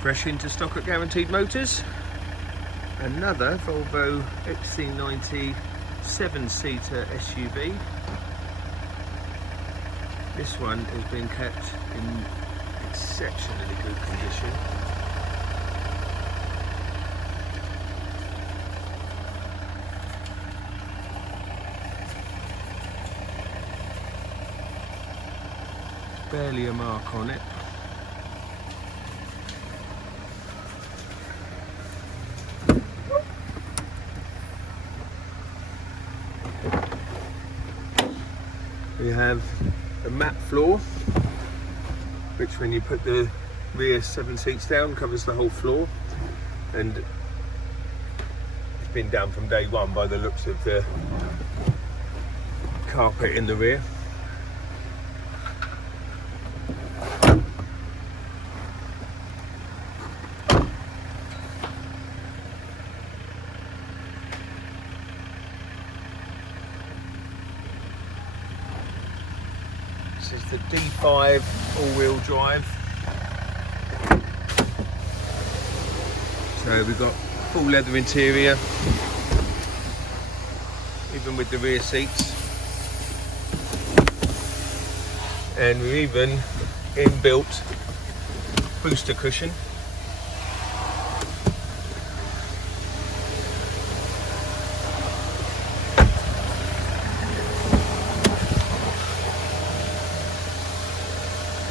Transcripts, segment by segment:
Fresh into stock at Guaranteed Motors, another Volvo XC90 7-seater SUV. This one has been kept in exceptionally good condition. Barely a mark on it. We have a matte floor, which when you put the rear 7 seats down covers the whole floor, and it's been done from day one by the looks of the carpet in the rear. This is the D5 all-wheel drive. So we've got full leather interior, even with the rear seats, and we've even inbuilt booster cushion.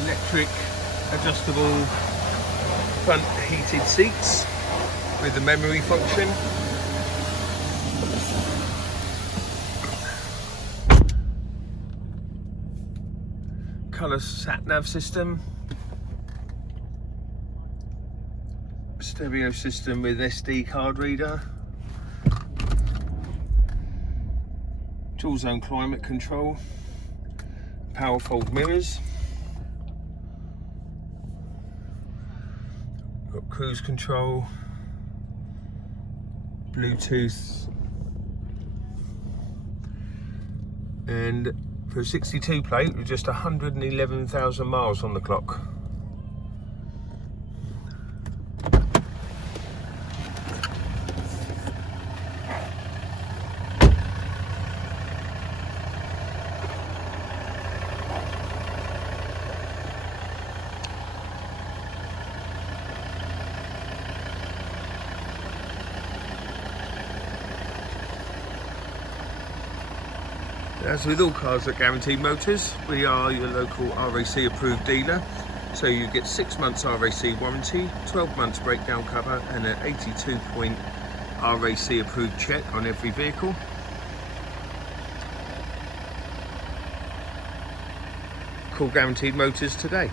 Electric adjustable front heated seats with the memory function. Colour sat-nav system. Stereo system with SD card reader. Dual zone climate control. Power fold mirrors. Got cruise control, Bluetooth, and for a 62 plate with just 111,000 miles on the clock. As with all cars at Guaranteed Motors, we are your local RAC approved dealer. So you get 6 months RAC warranty, 12 months breakdown cover, and an 82-point RAC approved check on every vehicle. Call Guaranteed Motors today.